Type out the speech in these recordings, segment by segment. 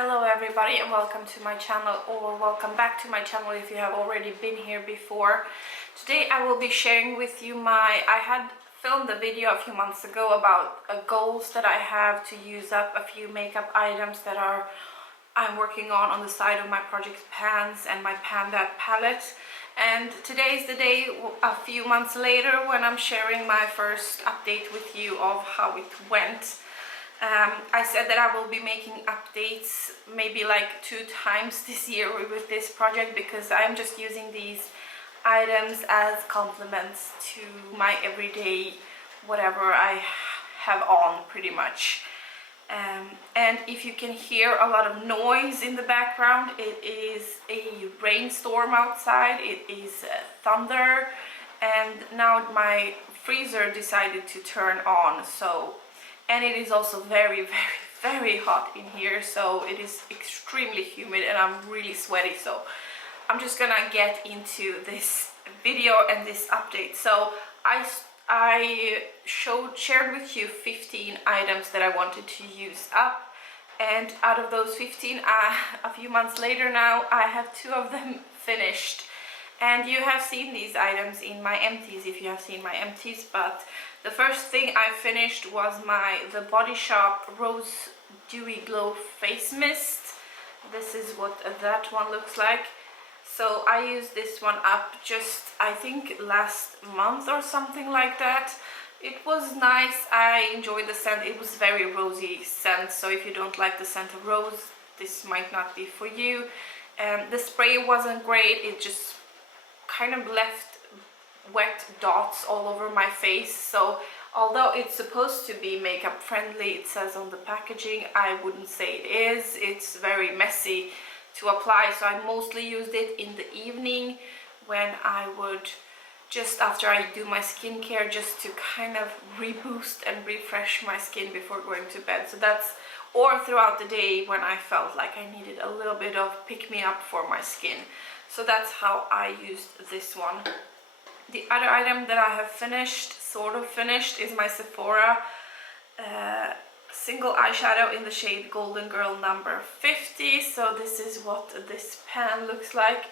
Hello everybody and welcome to my channel, or welcome back to my channel if you have already been here before. Today I will be sharing with you I had filmed a video a few months ago about goals that I have to use up a few makeup items that I'm working on the side of my project pans and my Panda palette. And today is the day, a few months later, when I'm sharing my first update with you of how it went. I said that I will be making updates maybe like 2 times this year with this project, because I'm just using these items as complements to my everyday whatever I have on, pretty much. And if you can hear a lot of noise in the background, it is a rainstorm outside, it is thunder, and now my freezer decided to turn on, and it is also very hot in here, so it is extremely humid and I'm really sweaty. So I'm just gonna get into this video and this update. So I shared with you 15 items that I wanted to use up, and out of those 15, a few months later now, I have 2 of them finished. And you have seen these items in my empties if you have seen my empties, but the first thing I finished was the Body Shop Rose Dewy Glow Face Mist. This is what that one looks like. So I used this one up just, I think, last month or something like that. It was nice, I enjoyed the scent, it was very rosy scent, so if you don't like the scent of rose, this might not be for you. The spray wasn't great, it just kind of left wet dots all over my face. So although it's supposed to be makeup friendly, it says on the packaging, I wouldn't say it is. It's very messy to apply, so I mostly used it in the evening when I would, just after I do my skincare, just to kind of reboost and refresh my skin before going to bed. So that's, or throughout the day when I felt like I needed a little bit of pick-me-up for my skin. So that's how I used this one. The other item that I have finished, sort of finished, is my Sephora single eyeshadow in the shade Golden Girl number 50. So this is what this pan looks like.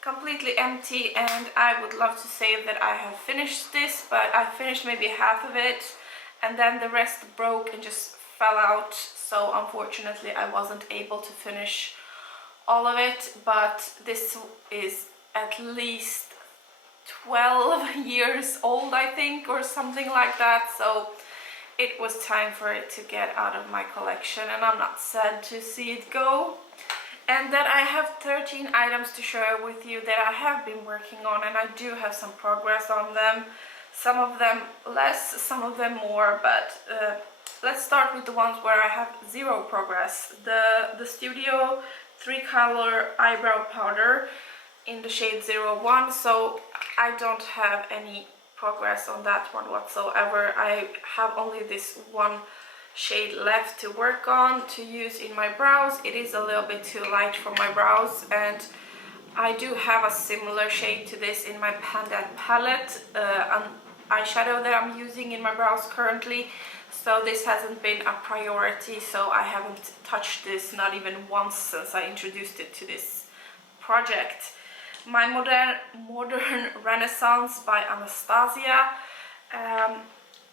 Completely empty, and I would love to say that I have finished this, but I finished maybe half of it, and then the rest broke and just fell out. So unfortunately I wasn't able to finish all of it, but this is at least 12 years old, I think, or something like that. So it was time for it to get out of my collection, and I'm not sad to see it go. And then I have 13 items to share with you that I have been working on, and I do have some progress on them. Some of them less, some of them more, but let's start with the ones where I have 0 progress. The Studio 3-color eyebrow powder in the shade 01. So I don't have any progress on that one whatsoever. I have only this one shade left to work on to use in my brows. It is a little bit too light for my brows, and I do have a similar shade to this in my Panda palette, an eyeshadow that I'm using in my brows currently. So this hasn't been a priority, so I haven't touched this, not even once, since I introduced it to this project. My Modern Renaissance by Anastasia.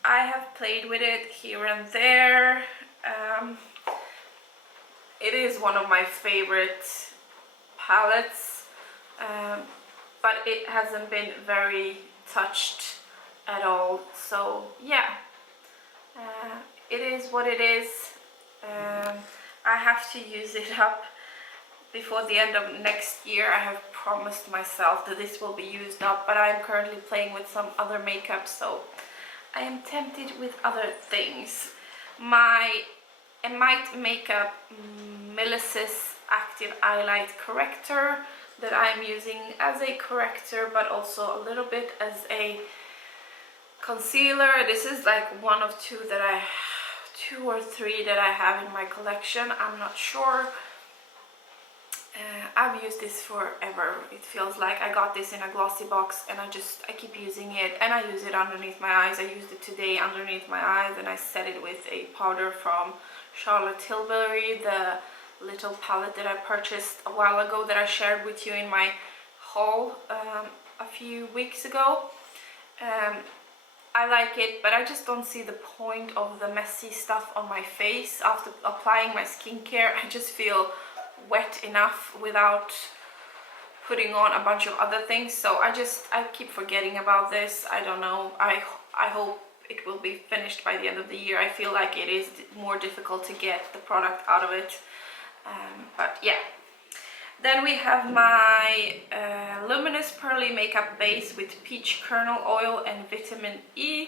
I have played with it here and there. It is one of my favorite palettes, but it hasn't been very touched at all. So yeah. It is what it is. I have to use it up before the end of next year. I have promised myself that this will be used up, but I am currently playing with some other makeup, so I am tempted with other things. My Emite makeup Melissa's Active Eyelight Corrector that I'm using as a corrector, but also a little bit as a concealer. This is like one of 2 or 3 that I have in my collection. I'm not sure. I've used this forever. It feels like I got this in a glossy box, and I keep using it, and I use it underneath my eyes. I used it today underneath my eyes, and I set it with a powder from Charlotte Tilbury, the little palette that I purchased a while ago that I shared with you in my haul a few weeks ago. I like it, but I just don't see the point of the messy stuff on my face. After applying my skincare, I just feel wet enough without putting on a bunch of other things. So I keep forgetting about this. I don't know. I hope it will be finished by the end of the year. I feel like it is more difficult to get the product out of it. But yeah. Then we have my Luminous Pearly Makeup Base with Peach Kernel Oil and Vitamin E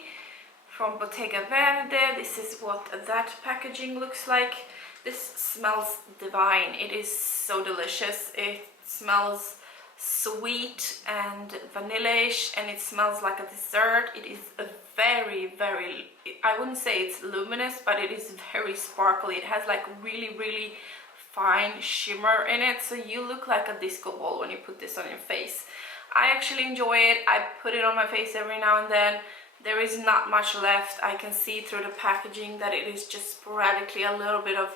from Bottega Verde. This is what that packaging looks like. This smells divine. It is so delicious. It smells sweet and vanilla-ish, and it smells like a dessert. It is a very, I wouldn't say it's luminous, but it is very sparkly. It has like really fine shimmer in it, so you look like a disco ball when you put this on your face. I actually enjoy it. I put it on my face every now and then. There is not much left. I can see through the packaging that it is just sporadically a little bit of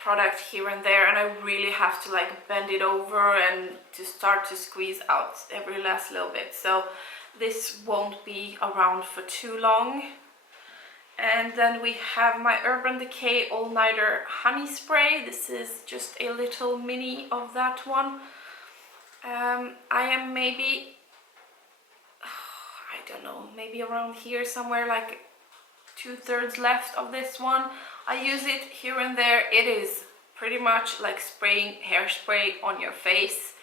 product here and there, and I really have to like bend it over and to start to squeeze out every last little bit. So this won't be around for too long. And then we have my Urban Decay All Nighter Honey Spray. This is just a little mini of that one. I am maybe, I don't know, maybe around here somewhere, like 2/3 left of this one. I use it here and there. It is pretty much like spraying hairspray on your face.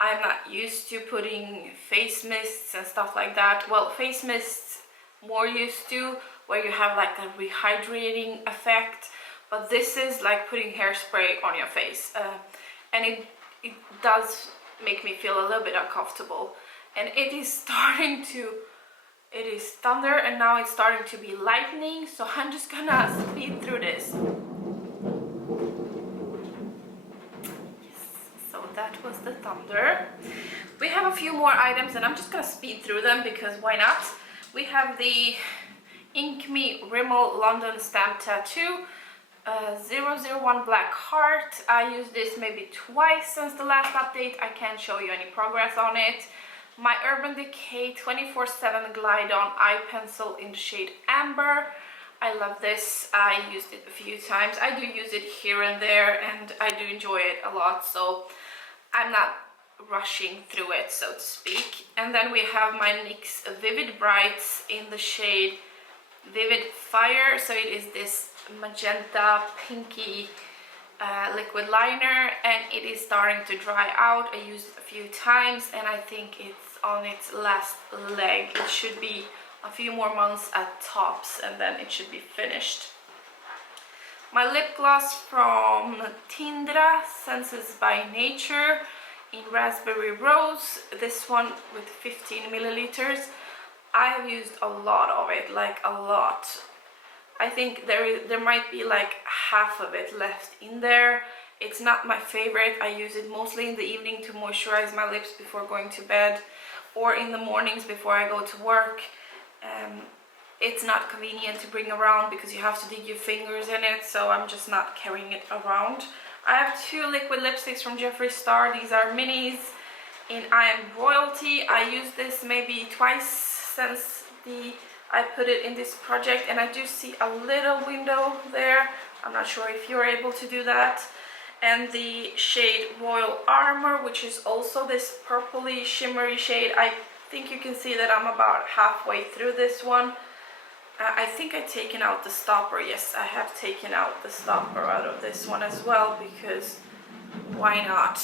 I'm not used to putting face mists and stuff like that. Well, face mists more used to, where you have like a rehydrating effect, but this is like putting hairspray on your face, and it does make me feel a little bit uncomfortable. And it is starting to, it is thunder, and now it's starting to be lightning, so I'm just gonna speed through this. Yes, so that was the thunder. We have a few more items, and I'm just gonna speed through them because why not? We have the Ink Me Rimmel London Stamp Tattoo 001 Black Heart. I used this maybe twice since the last update. I can't show you any progress on it. My Urban Decay 24/7 Glide On Eye Pencil in the shade Amber. I love this. I used it a few times. I do use it here and there, and I do enjoy it a lot, so I'm not rushing through it, so to speak. And then we have my NYX Vivid Brights in the shade Vivid Fire. So it is this magenta pinky liquid liner, and it is starting to dry out. I used it a few times, and I think it's on its last leg. It should be a few more months at tops, and then it should be finished. My lip gloss from Tindra, Senses by Nature in Raspberry Rose. This one with 15 milliliters. I have used a lot of it, like a lot. I think there might be like half of it left in there. It's not my favorite. I use it mostly in the evening to moisturize my lips before going to bed, or in the mornings before I go to work. It's not convenient to bring around because you have to dig your fingers in it, so I'm just not carrying it around. I have two liquid lipsticks from Jeffree Star. These are minis in I Am Royalty. I used this maybe twice since I put it in this project, and I do see a little window there. I'm not sure if you're able to do that. And the shade Royal Armor, which is also this purpley shimmery shade. I think you can see that I'm about halfway through this one. I think I've taken out the stopper. Yes, I have taken out the stopper out of this one as well, because why not?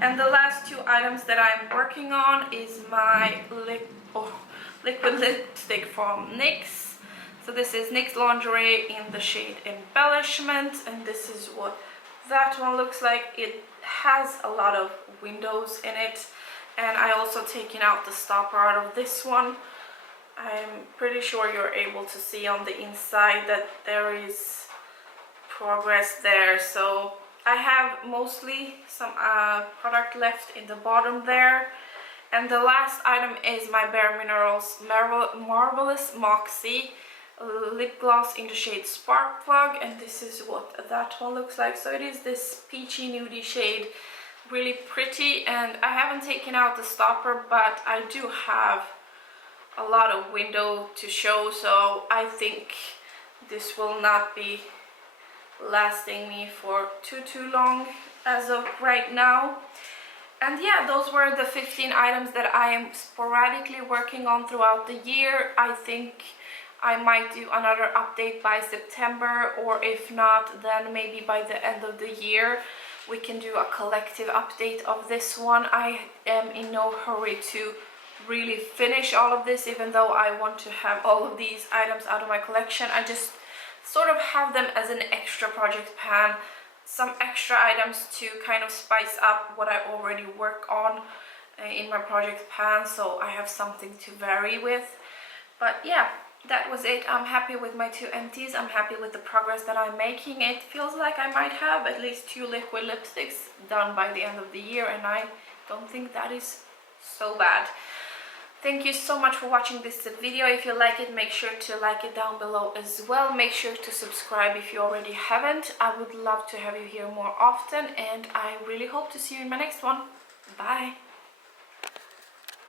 And the last two items that I'm working on is my liquid lipstick from NYX. So this is NYX Lingerie in the shade Embellishment, and this is what that one looks like. It has a lot of windows in it, and I also taken out the stopper out of this one. I'm pretty sure you're able to see on the inside that there is progress there. So I have mostly some product left in the bottom there. And the last item is my Bare Minerals Marvelous Moxie lip gloss in the shade Spark Plug, and this is what that one looks like. So it is this peachy nudie shade, really pretty, and I haven't taken out the stopper, but I do have a lot of window to show, so I think this will not be lasting me for too long as of right now. And yeah, those were the 15 items that I am sporadically working on throughout the year. I think I might do another update by September, or if not, then maybe by the end of the year we can do a collective update of this one. I am in no hurry to really finish all of this, even though I want to have all of these items out of my collection. I just sort of have them as an extra project pan, some extra items to kind of spice up what I already work on in my project pan, so I have something to vary with. But yeah, that was it. I'm happy with my 2 empties. I'm happy with the progress that I'm making. It feels like I might have at least 2 liquid lipsticks done by the end of the year, and I don't think that is so bad. Thank you so much for watching this video. If you like it, make sure to like it down below as well. Make sure to subscribe if you already haven't. I would love to have you here more often, and I really hope to see you in my next one. Bye!